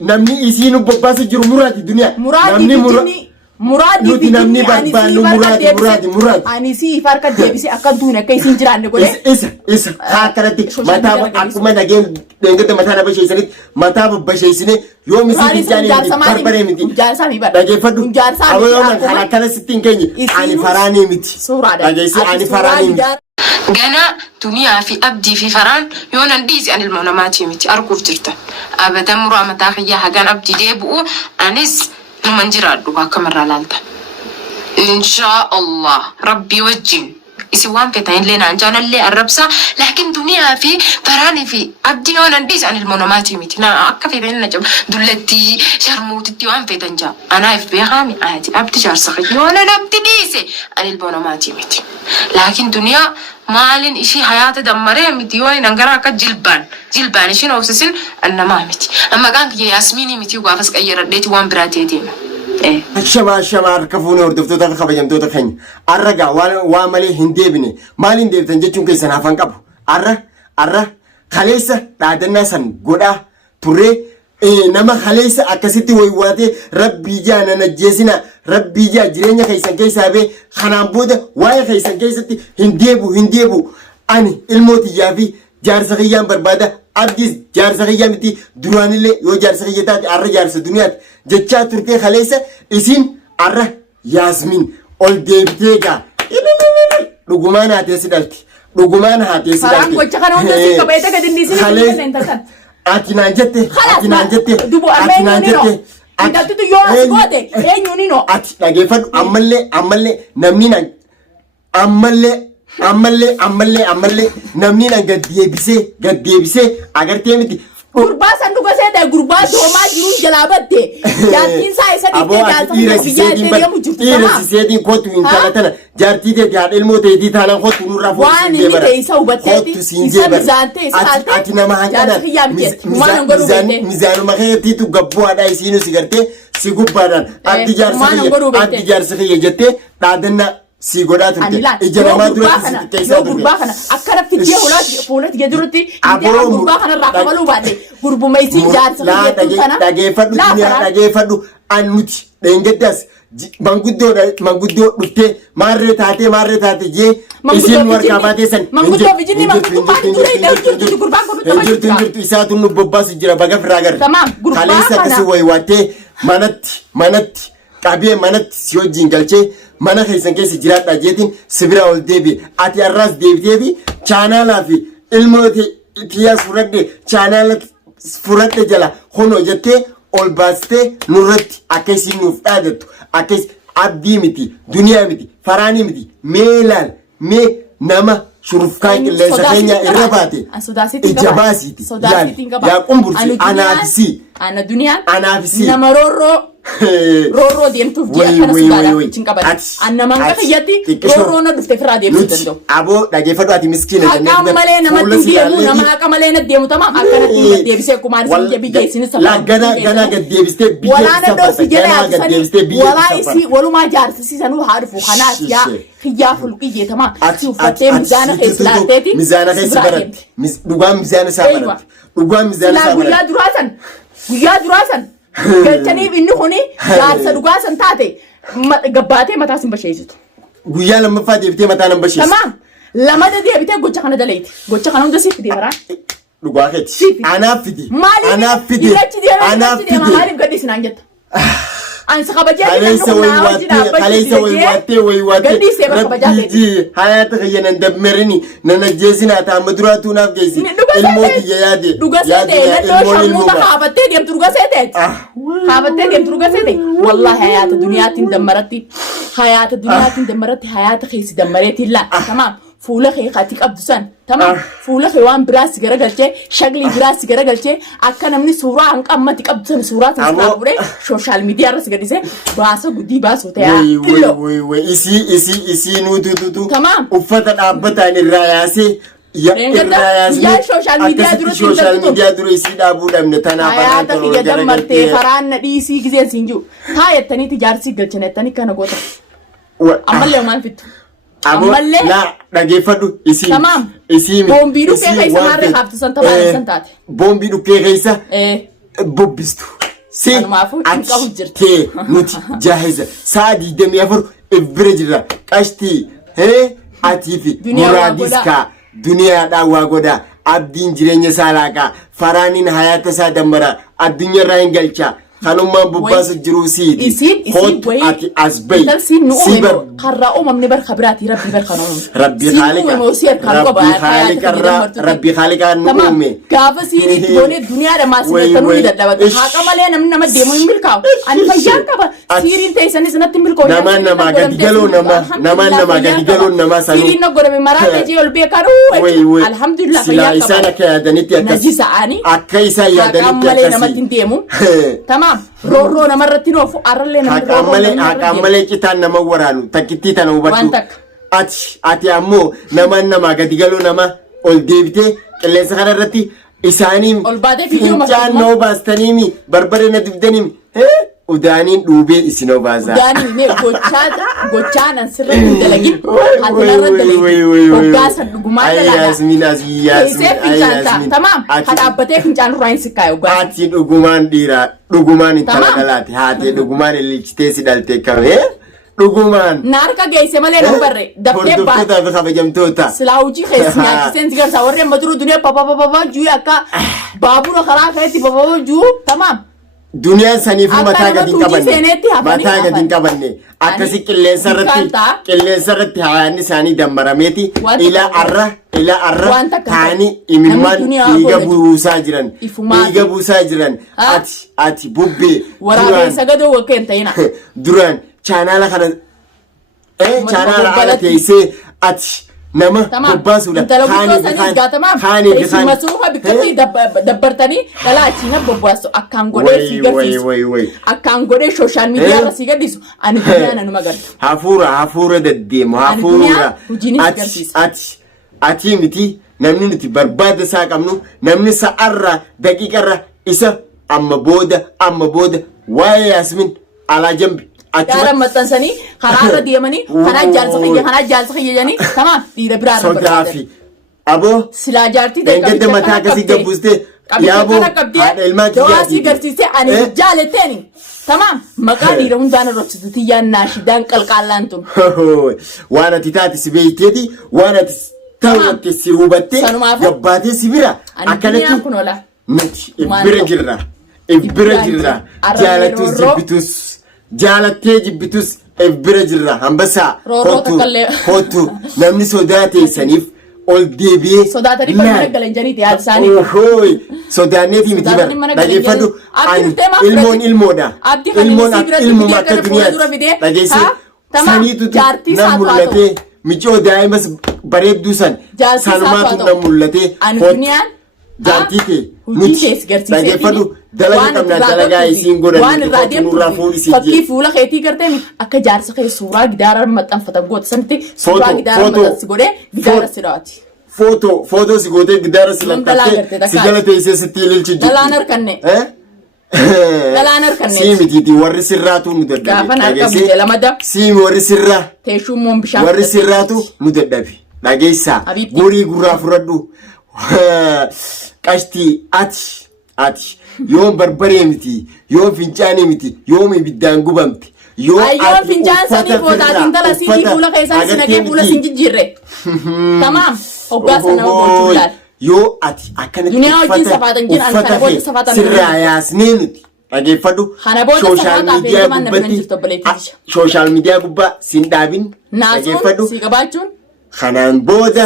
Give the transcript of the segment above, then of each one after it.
namni isiin bobbaasa jiru muraati duniyaa muraadi namni barbaadu muraadi ani si farka deebise akka duune akka isin jiraanne godhe isa akkanatti mataa akkuma nageen dengate mataa na basheessanitti mataa basheessine yoo misi jaanii barbaree miti dhageeffadhu aboo kana akkana sittiin keenye ani faraanii miti dhageessi ani faraanii miti gana duniyaa fi abdii fi faraan yoo nan dhiisi an ilmoo namaati miti arguuf jirtan abadan muraa mataa kiyyaa hagaan abdii deebi'u anis numan jiraadhu akka marraa laaltan inshaa Allah rabbii wajjin isi waan fetan illee naan jaalallee arrabsa laakiin duniyaa fi faraanii fi abdii yoo nan dhiisi an ilmoo namaati miti na akka fetan na jaba dullattii sharmuutitti waan fetan jaa anaaf beekaami ayati abdi jaarsa yoo nan abdi dhiise an ilmoo namaati miti laakiin duniyaa maalin ishii hayaata dammaree miti yoo nan gara akka jilbaan ishiin obsisin annamaa miti amma gaan kiyya yaasmiinii miti gaafas qayyaradheeti waan biraa ta'e deema shama harka fuunee hordoftoota kabajamtoota keenya arragaa waan malee hin deebine maaliin deebtan jechuun keessan hafan qabu arra kaleessa dhaadannaa san godhaa turree nama kaleessa akkasitti waywaatee rabbii jaa nan ajjeesina rabbii jaa jireenya keessan keessaa bee kanaan booda waa'ee keessan keessatti hin deebu ani ilmootiyyaa fi jaarsa kiyyaan barbaada abdiis jaarsa kiyyaa miti duraanillee yoo jaarsa kiyya taate arra jaarsa duniyaati jechaa turtee kaleessa isin arra yaasmiin ol deebitee gaa dhugumaan haateessi dhalti dhugumaan haateessi dhalti faraan gocha kana hunda si qabeete gad inni isin ati naan jette dubu intaltitu yoo as goote eenyuun ino ati dhageeffadhu ammallee namni naan ammallee namni naan gad deebisee agartee miti gurbaa sanduuqa seetee gurbaa doomaa jiruun jalaa batte jaartiin saa isa dhiittee dhiirri seetiin kootu hin talatana jaartii teeti haadha ilmoo teetii taanaan kootu nurraa foon waan inni ta'e isa hubatteeti isa mizaantee isa haalte ati nama hanqanan mizaanuma keetiitu gabbuwaadhaa isiinu si gartee si gubbaadhaan addi jaarsa kiyya jettee dhaadannaa si godhaa turte ija namaa duratti si xiqqeessaa turte gurbaa kana akkana fiddee fuulatti geedurutti intee gurbaa kana irraa qabaluu baate gurbuma isiin jaarsa fiddee kana dhageeffadhu an nuti dheengaddaas manguddoo dhuftee maarree taate jee isiin warqaa baatee san manguddoo vijinni manguddoo maali ture jirtu gurbaan kun jirtu isaatu nu bobbaasu jira baga firaa garre kaleessa akkasii waywaattee manatti qabee manatti si wajjin galchee mana keessan keessa jiraadha jeetiin sibira ol deebi ati arraas deebitee fi chaanaalaa fi ilmooti tiyyaas fudhadhe jala hono jettee ol baastee nurratti akka isiin nuuf dhaadattu akka abdii miti duniyaa miti faraanii miti mee nama shurufkaa qilleensa keenya irra baate ija baasiiti yaa qumbursi ana duniyaan anaafisi nama roorroo deemtuuf jee akkana sugaadhaaf ittiin qabate annamaan akka kiyyatti roorroo na dhufte firaa deemsuu danda'u aboo dhageeffadhu ati miskiina haqaan malee namatti deemu nama haqa malee na deemu tamaam akkanatti gad deebisee kumaan isin jee biyyeessinis ganaa gad deebistee walaana dhoofi jedhee absanii walaa isii walumaa jaarsisiisanuu haa dhufu kanaaf yaa kiyyaa fulqiyyee tamaa si uffattee mizaana keessa laatteeti mizaana keessa baratti dhugaan mizaana isaa baratti guyyaa duraasan galchaniif inni kuni jaarsa dhugaasan taate gabbaatee mataa sin basheessitu. Guyyaa lammaffaa deebitee mataa nan basheessu. Tamaa lamada deebitee gocha kana daleeti. Gocha kana hunda siif fidee baraa. Dhugaa keeti. Anaaf fidi. Maaliif gadhiisi naan jetta. Ansa kabajaa kaleessa waywaatee rabbii hayaata kiyya nan dabmerini nan ajjeesinaa taama duraatuu naaf geessi ilmoo kiyya yaade dhuga seetee nadhoo shammuuta haafattee deemtu dhuga seetee wallahi hayaata duniyaatiin dammaratti hayaata keessi dammareetiin laa tamaam fuula kee kati qabdu san tamam fuula kee waan biraas garagalchee shagli biraas garagalchee akka namni suuraa hanqammati qabdu san suuraa san qaabure social media irras gadise baasa gudii baasoo ta'aa way isi nuututu uffata dhaabbataan irraa yaasee yaa social media dura isi dhaabuu dhabne tanaaf hayaata kiyya dammartee karaan na dhiisii giseen siin jiru haa jettaniiti jaarsii galchine jettanii kana goota ammallee maal fittu abo la dhageeffadhu isii Tamam. isii Boombii dhukkee keessa maarree qabdu san tabaala san taate. Boombii dhukkee keessa bobbistu. Si Kanumaafu qabu jirti. ati nuti jaahiza saa 24 bira jirra qashtii atii fi muraadiska duniyaadhaa waa godhaa abdiin jireenya isaa laaqaa faraaniin hayaata isaa dammara addunyaarraa hin galchaa kanummaan bobbaasa jiruu siiti Isin ati as bayi Intalsiin nu uume karraa uumamni barka biraati rabbi barka nu uume. rabbi haaliqaa nu uume Gaafa siinitti boonee duniyaadha maasii nu dadhabata. Haqa malee namni nama deemu hin milkaa'u. Ani fayyaan qaba. Siiriin teessanis natti milkoo. Namaan namaa gadi galoo namaan namaa gadi galoo namaa sanuu. Siiriin na godhame maraatee jee ol beekan. Alhamdulillah silaa fayyaan isaan qaba. akka yaadanitti akkas Najisa'anii. akka isaan Haqaan yaadanitti malee namatti akkasii hin deemu. Tamam. Roorroo namarratti noofu arrallee namni roorroo haqaan malee citaan nama waraanu takkittii tana hubadhu Waan takka. ati ammoo namaan namaa gadi galoo nama ol deebitee qilleensa kana irratti isaanii Ol baatee fiigyoo fincaan mataa noo baastaniimi barbare na dibdaniimi udaaniin dhuubee isinoo baasaa. Udaanii mee gochaan an sirra hin dalagin hatinarra dalagin hoggaasan dhugumaan dalagaa. Yaasmiin asii Keessee fincaan ta'a. Tamaam. Ka dhaabbatee fincaan irraa hin sikkaaye hoggaa. ati dhugumaan dhiiraa dhugumaan intala Tamam. dhalaate haatee dhugumaan ililchitee si dhalte kame dhugumaan. Na harka geesse malee nu barre daftee baate. Hordoftootaa fi kabajamtoota. Silaa hojii keessi nyaachiseen si garsaa warri amma turu duniyaa papapapapaa juu akka baabura karaa keessatti papapapa juu tamaam. Duniyaan saniifuu Akka mataa nama gadi hin tuutii qabanne. seeneetti hafanii Mataa gadi hin hafan. qabanne. Akkasi Ani qilleensa Bukaantaa. irratti hayaanni isaanii dammarameeti. Waan Ila takka- arra Waan takka- taa'anii namni imimmaan duniyaa dhiiga godhatu. buusaa jiran. Ifumaati. Dhiiga buusaa jiran. Ha? Ati bubbee. Waraabessa gadoo wakka hin ta'ina. Duraan chaanaala kana chaanaala ala bobbalatti. teessee ati nama Tamaam. bobbaasuudha. Intala guddoo sanis gaatamaam. Isuma suufa biqiltuu dabbartanii dhalaa achiin bobbaasu akkaan godhee si garsiisu. way. Akkaan godhee sooshaal miidiyaa irra si gadhiisu. Ani duniyaa nanuma garta. Hafuura deddeemu Ani hafuura duniyaa hojiinis agarsiisa. ati miti namni nuti barbaada isaa qabnu namni sa'arra daqiiqarra isa amma booda waa'ee Yaasmin alaa jambi Yaada maxxansanii karaa irra deemanii kanaa jaalsa kiyya jedhanii tamaam dhiira biraa irra sodaa barbaada. fi aboo Silaa jaartii Engedde mataa akkasii gabbustee yaaboo haadha ilmaa kiyyaa si garsiisee ani jaalatteeni. Tamaam maqaa dhiira hundaan irratti tiyyaan naashidaan qalqaallaan tun. waan ati taate si beekteeti waan ati ta'utti si hubattee gabbaatee si bira Akkanatti kun ola. nuti ibbira jirra jaalattus jibbitus jaalattee jibbitus ibbira jirra hambasaa kottu namni sodaa teessaniif ol deebi'ee Sodaatanii kan mana galan janiiti yaada isaanii. sodaanneetii miti bara dhageeffadhu ilmoodha ilmoon akka duniyaatti dhageesse saniitu nan mul'atee michoo daa'imas bareedduu sanumaatu nan mul'atee jaartii kee nuti dhageeffadhu dalaga qabnaa dalagaa isiin godhan waan irraa deemtu fakkii fuula keetii gartee akka jaarsa kee suuraa gidaara maxxanfatan goota sanitti suuraa gidaara maxxansi godhee gidaara si dhawaati. Footoo si gootee gidaara si lakkattee si jala teessee sitti ililchi jirti. Dalaan harkanne. Dalaan harkanne. Sii mitiiti warri sirraatu nu dadhabe. Gaafan harka bute lamada. Siimi warri sirraa. Teessummoon bishaan. Warri sirraatu nu dadhabe. Dhageessaa. Gorii gurraa fudhadhu. Qashtii ati yoo barbaree miti yoo fincaanii miti yoo ibiddaan gubamti. Ayyoon fincaan sanii footaatiin tala siinii fuula keessaa si naqee fuula siin jijjiirre. Tamaam hoggaa sana hojjechuu laal. Yoo ati akkanatti Duniyaa wajjin safaatan jiran kana booda safaatan sirraa yaasnee nuti dhageeffadhu. Kana booda safaataa fi ilmaan nama hin jirtu obboleettiisha. Sooshaal miidiyaa gubbaa siin dhaabin dhageeffadhu. Si qabaachuun. Kanaan booda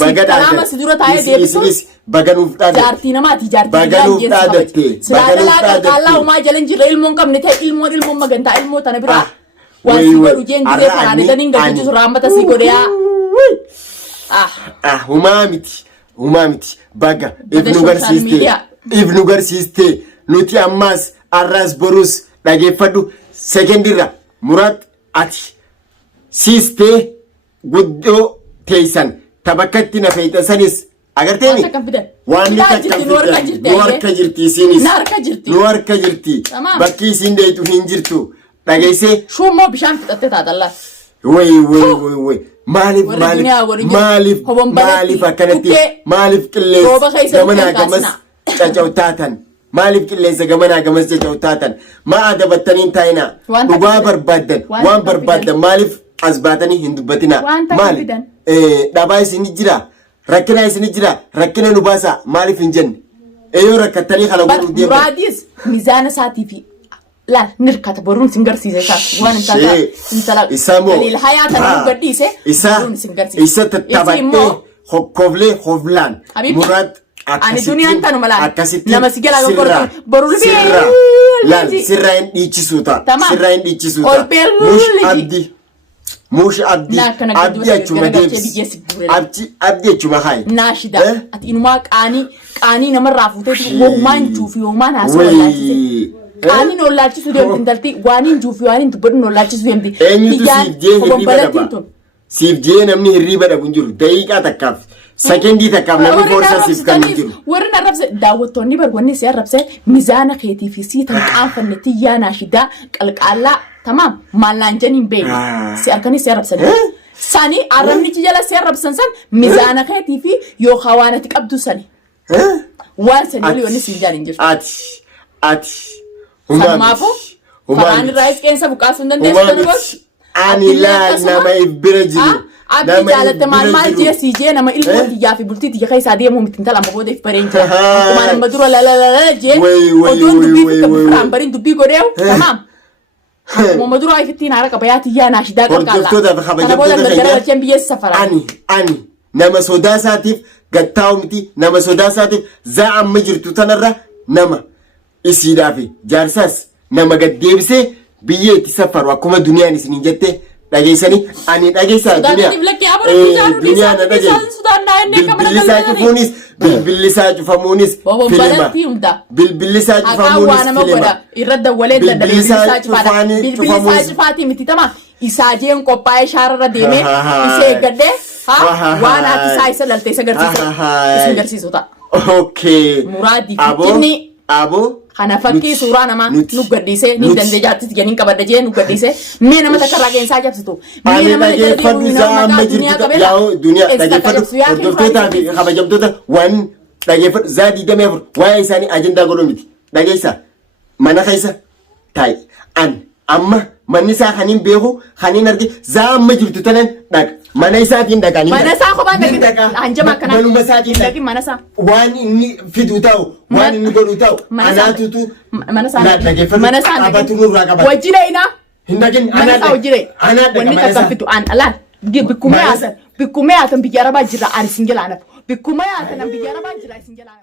baga dhaadate si dura taa'ee deebisuun baganuuf dhaadatte jaartii namaati jaartii baganuuf dhaadatte silaa dhalaa qalqaallaa umaa jalan jirre ilmoon qabne ta'e ilmoon magantaa ilmoo tana biraa waan si godhu jeen jiree kanaan idaniin gadhiisu raammata si godheyaa. Humaa miti baga if nu garsiiste nuti ammaas arraas boruus dhageeffadhu sekendirra muraat ati siistee guddoo teessan tabakkatti na feetan sanis agarteeni waan ni takkan nu harka jirti isiinis nu harka jirti bakki isiin deetu hin jirtu dhageessee shummoo bishaan fixattee taatallaa way maaliif akkanatti maaliif qilleensa gamanaa gamas cacawtaatan maaliif qilleensa gamanaa gamas cacawtaatan maa dabattaniin taa'ina dhugaa barbaadan waan barbaadan maaliif as baatanii hin dubbatina maali dhabaa isinii jira rakkina isinii jira rakkina nu baasa maaliif hin jenne eeyoo rakkattanii kana godhuu deemu muraadis mizaana isaatii fi laal nirkata boruun singarsiise isaas waan intala galil hayaatan nu gadhiise boruun singarsiise isa tattabattee hokkoflee hoflaan muraad ani duniyaan tanu malaan nama si galaa gortu borul bi laal sirraa hin dhiichisuuta sirraa hin dhiichisuuta mush abdi achuma deebis abdi achuma haay naashida ati inumaa qaanii namarraa fuutee wohumaan juufi wohumaan haasoo wallaachise qaaniin ollaalchisuu deemti intalti waaniin juufi waaniin dubbadhuun ollaalchisuu deemti siif jee namni hirriiba dhabu hin jiru daqiiqaa takkaaf sekendii takkaaf namni boorsaa siif kan hin jiru warri narrabse daawwattoonni barwanni si arrabse mizaana keetii fi sii tan qaanfanne tiyyaa naashidaa qalqaallaa tamaam maallaan janiin beeku si arkanii si arrabsan sani arrabnichi jala si arrabsan san mizaana keetii fi yookaan waan ati qabdu sani waan sani walii wanni siin jaan hin jiru ati sanumaafu faraan irraa isqeensa buqaasuu hin dandeessu ani laal nama bira jiru abdi jaalate maal jee si jee nama ilmoo tiyyaa fi bultii tiyya keessaa deemuu miti intala amma booda ifbareen jira akkuma nama dura lalalala jee oduun dubbii fi kabiraan bariin dubbii godheewu tamaam akkuma dura ifittiin haara qabayaa tiyyaa naashidaa qalqaallaa kana booda gargara galcheen biyyeessa safaraa ani nama sodaa isaatiif gattaa'u miti nama sodaa isaatiif zaa amma jirtu tanarra nama isiidhaa fi jaarsaas nama gaddeebisee biyya itti safaru akkuma duniyaan isin jette dhageessanii ani dhageessaa duniyaa na dhageessu bilbilisaa cufamuunis filima bilbilisaa cufamuunis filima bilbilisaa cufaatii miti tama isaa jeen qophaa'ee shaararra deemee isee eeggadhee waan ati isaa isa dhaltee isa garsiisu ta'a. Muraadii fi Abo kana fakkii suuraa namaa nu gadhiisee ni dandee jaartis jeniin qabadda jee nu gadhiisee mee nama takka irraa geensaa jabsitu mee nama dhageeffadhu isaa amma jirtu yaa'u duniyaa dhageeffadhu hordoftoota fi kabajamtoota waan dhageeffadhu zaa 24 waa'ee isaanii ajandaa godhu miti dhageessa mana keessa taa'e an amma manni isaa kaniin beeku kaniin arge zaa amma jirtu tanan dhaqa mana isaatiin dhaqanii mana isaa kophaan dhaqee hanjama akkanaa manuma isaatiin dhaqee mana isaa waan inni fidu ta'u waan inni godhu ta'u anaatutu mana isaa qabatu nurraa qabatu wajjiree ina hin dhaqin mana isaa wajjiree wanni takka fitu an alaan bikkumee haatan biyya arabaa jira ani singilaa nafu bikkumee haatan biyya arabaa jira singilaa